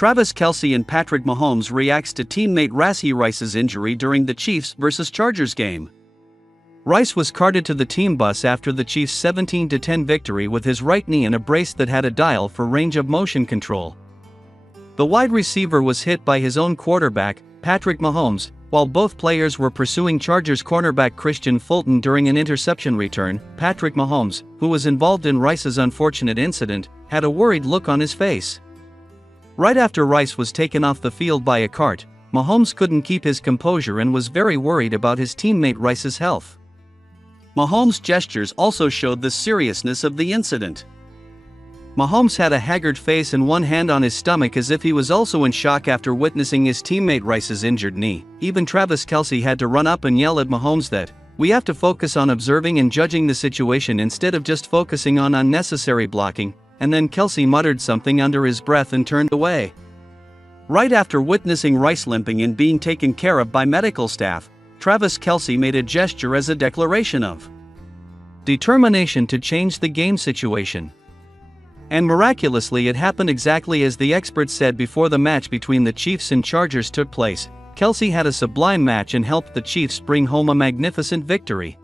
Travis Kelce and Patrick Mahomes reacts to teammate Rashee Rice's injury during the Chiefs vs. Chargers game. Rice was carted to the team bus after the Chiefs' 17-10 victory with his right knee in a brace that had a dial for range of motion control. The wide receiver was hit by his own quarterback, Patrick Mahomes, while both players were pursuing Chargers cornerback Christian Fulton during an interception return. Patrick Mahomes, who was involved in Rice's unfortunate incident, had a worried look on his face. Right after Rice was taken off the field by a cart, Mahomes couldn't keep his composure and was very worried about his teammate Rice's health. Mahomes' gestures also showed the seriousness of the incident. Mahomes had a haggard face and one hand on his stomach as if he was also in shock after witnessing his teammate Rice's injured knee. Even Travis Kelce had to run up and yell at Mahomes that, "We have to focus on observing and judging the situation instead of just focusing on unnecessary blocking," and then Kelce muttered something under his breath and turned away. Right after witnessing Rice limping and being taken care of by medical staff, Travis Kelce made a gesture as a declaration of determination to change the game situation. And miraculously it happened exactly as the experts said before the match between the Chiefs and Chargers took place. Kelce had a sublime match and helped the Chiefs bring home a magnificent victory.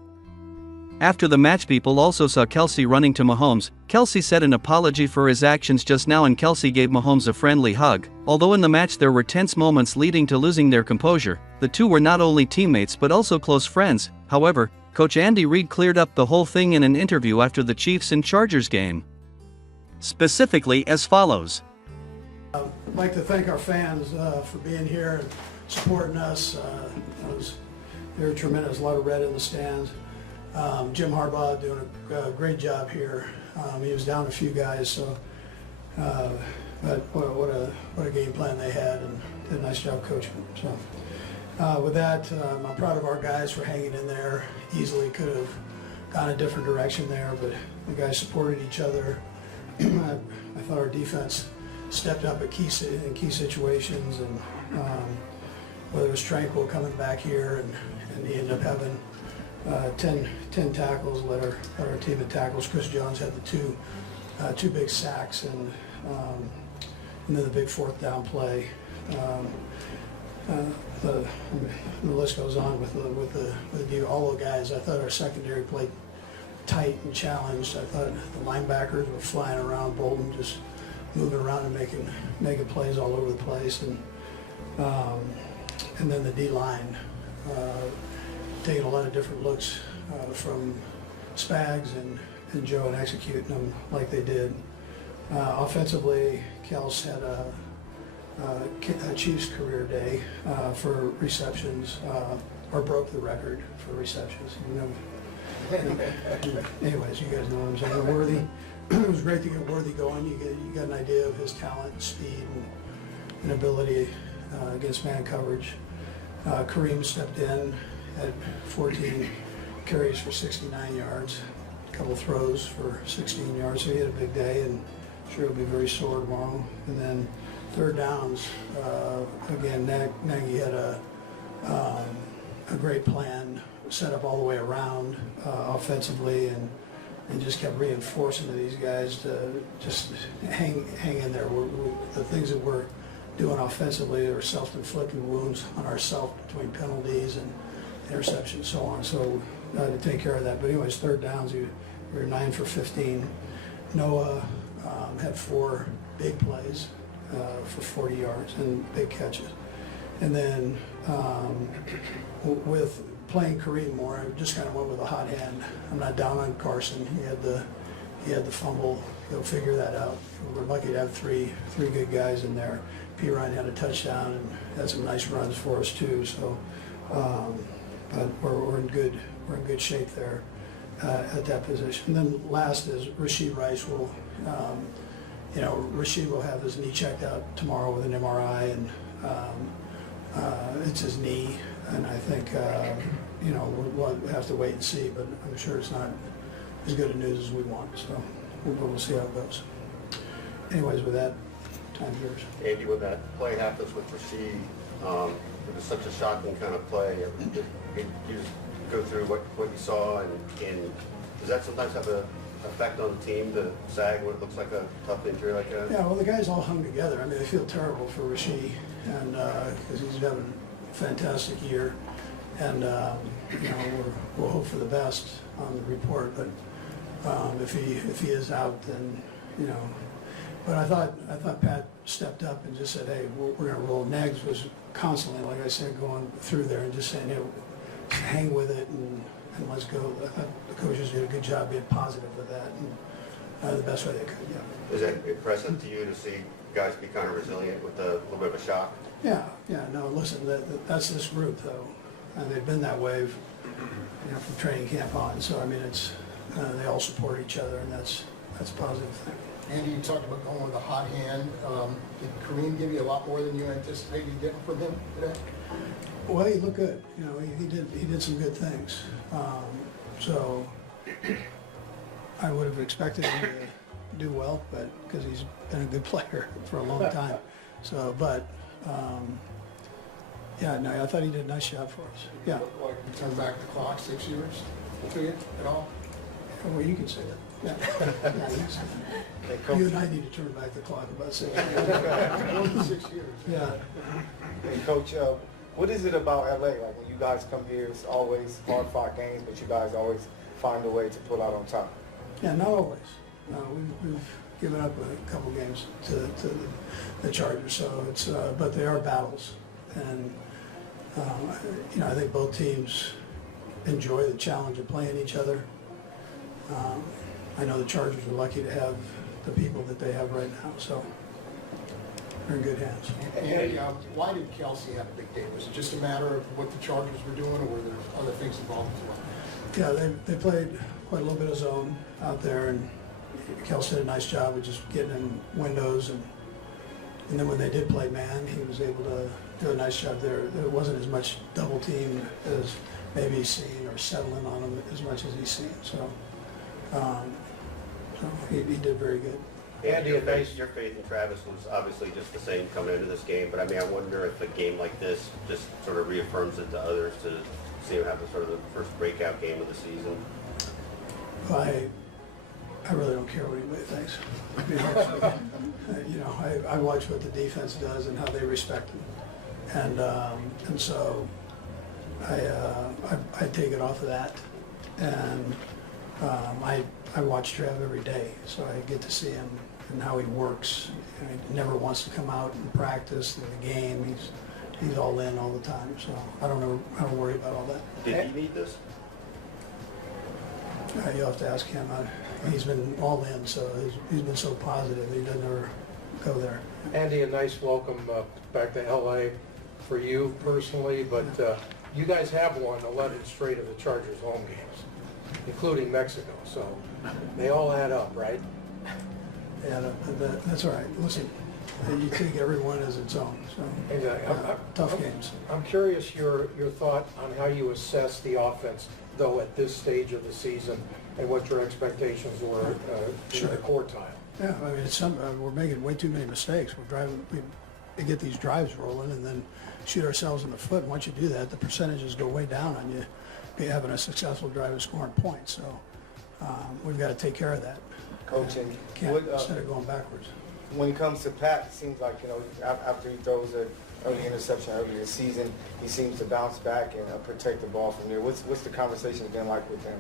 After the match, people also saw Kelce running to Mahomes. Kelce said an apology for his actions just now and Kelce gave Mahomes a friendly hug. Although in the match there were tense moments leading to losing their composure, the two were not only teammates but also close friends. However, Coach Andy Reid cleared up the whole thing in an interview after the Chiefs and Chargers game. Specifically as follows. I'd like to thank our fans for being here and supporting us. They were tremendous, a lot of red in the stands. Jim Harbaugh doing a great job here. He was down a few guys, so but what a game plan they had, and did a nice job coaching. So with that, I'm proud of our guys for hanging in there. Easily could have gone a different direction there, but the guys supported each other. I thought our defense stepped up in key situations, and whether it was Tranquil coming back here and he ended up having 10 tackles, led our team in tackles. Chris Jones had the two big sacks, and then the big fourth down play. The list goes on with all the guys. I thought our secondary played tight and challenged. I thought the linebackers were flying around, Bolton just moving around and making plays all over the place, and then the D-line taking a lot of different looks from Spags and Joe and executing them like they did. Offensively, Kelce had a Chiefs career day for receptions, or broke the record for receptions. Anyways, you guys know what I'm saying. Worthy, it was great to get Worthy going. You got an idea of his talent, speed, and ability against man coverage. Kareem stepped in, had 14 carries for 69 yards, a couple throws for 16 yards, so he had a big day, and I'm sure he'll be very sore tomorrow. And then third downs, again, Nagy had a great plan set up all the way around offensively, and just kept reinforcing to these guys to just hang in there. The things that we're doing offensively are self-inflicted wounds on ourselves between penalties and interceptions, so on. So to take care of that. But anyways, third downs, we were 9 for 15. Noah had 4 big plays for 40 yards and big catches. And then with playing Kareem more, I just kind of went with a hot hand. I'm not down on Carson. He had the fumble. He'll figure that out. We're lucky to have three good guys in there. P. Ryan had a touchdown and had some nice runs for us too. So, but we're in good shape there at that position. And then last is Rashee Rice will, Rashee will have his knee checked out tomorrow with an MRI, and it's his knee, and I think we'll have to wait and see, but I'm sure it's not as good a news as we want, so we'll see how it goes. Anyways, with that, time's yours. Andy, when that play happens with Rashee, it was such a shocking kind of play. You just go through what you saw, and does that sometimes have a effect on the team to sag when it looks like a tough injury like that? Yeah, well, the guys all hung together. I mean, I feel terrible for Rashee, and because he's having a fantastic year, and you know, we'll hope for the best on the report. But if he is out, then you know. But I thought Pat stepped up and just said, hey, we're going to roll. Nags was constantly, like I said, going through there and just saying, hey, hang with it and let's go. I thought the coaches did a good job being positive with that, and the best way they could. Yeah. Is it impressive to you to see guys be kind of resilient with a little bit of a shock? Yeah. No, listen, that's this group though, and they've been that way, you know, from training camp on. So I mean, it's they all support each other, and that's a positive thing. Andy, you talked about going with a hot hand. Did Kareem give you a lot more than you anticipated getting from him today? Well, he looked good. You know, he did some good things. So I would have expected him to do well, but because he's been a good player for a long time. So, but yeah, no, I thought he did a nice job for us. Yeah. Like you turn back the clock 6 years to you at all? Well, you can say that. Yeah. Yeah, you can say that. You and I need to turn back the clock about 6 years. More than 6 years. Yeah. Hey, Coach, what is it about LA? Like when you guys come here, it's always hard-fought games, but you guys always find a way to pull out on top. Yeah, not always. No, we've given up a couple games to the Chargers, so it's but they are battles, and you know, I think both teams enjoy the challenge of playing each other. I know the Chargers are lucky to have the people that they have right now, so they're in good hands. And why did Kelce have a big day? Was it just a matter of what the Chargers were doing, or were there other things involved as well? Yeah, they played quite a little bit of zone out there, and Kelce did a nice job of just getting in windows, and then when they did play man, he was able to do a nice job there. There wasn't as much double team as maybe he's seen, or settling on him as much as he's seen. So he did very good. Andy, your faith in Travis was obviously just the same coming into this game, but I mean, I wonder if a game like this just sort of reaffirms it to others to see him have the sort of the first breakout game of the season. I really don't care what anybody thinks. You know, I watch what the defense does and how they respect him, and so I take it off of that, and I watch Trev every day, so I get to see him and how he works. He never wants to come out and practice in the game. He's all in all the time, so I don't worry about all that. Did he need this? You'll have to ask him. He's been all in, so he's been so positive. He doesn't ever go there. Andy, a nice welcome back to LA for you personally, but you guys have won 11 straight of the Chargers home games, including Mexico, so they all add up, right? Yeah, that's all right. Listen, you take everyone as its own, so Exactly. tough games. I'm curious your thought on how you assess the offense, though, at this stage of the season, and what your expectations were in the quartile. Yeah, I mean, we're making way too many mistakes. We get these drives rolling and then shoot ourselves in the foot. And once you do that, the percentages go way down on you be having a successful drive and scoring points. So we've got to take care of that. Coaching, Instead of going backwards. when it comes to Pat, it seems like, you know, after he throws an early interception early this season, he seems to bounce back and protect the ball from there. What's the conversation been like with him?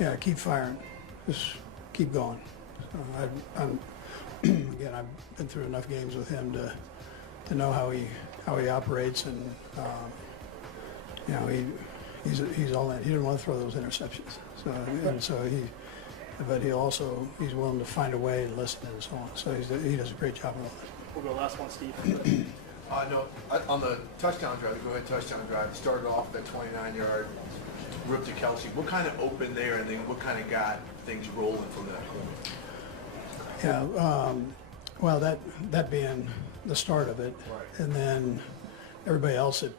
Yeah, keep firing. Just keep going. I'm again, I've been through enough games with him to know how he operates, and you know, he's all in. He didn't want to throw those interceptions. So he's willing to find a way and listen and so on. So he does a great job of that. We'll go last one, Steve. No, on the touchdown drive, the go-ahead touchdown drive, started off at 29-yard, ripped to Kelce. What kind of opened there, and then what kind of got things rolling from that point? Yeah, well, that being the start of it, Right. and then everybody else that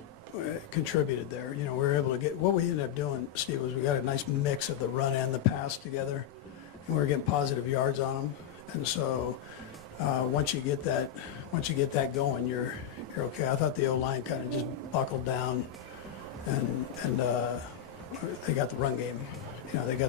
contributed there. You know, we were able to get, what we ended up doing, Steve, was we got a nice mix of the run and the pass together, and we were getting positive yards on them. And so once you get that going, you're okay. I thought the O-line kind of just buckled down, and they got the run game. You know, they got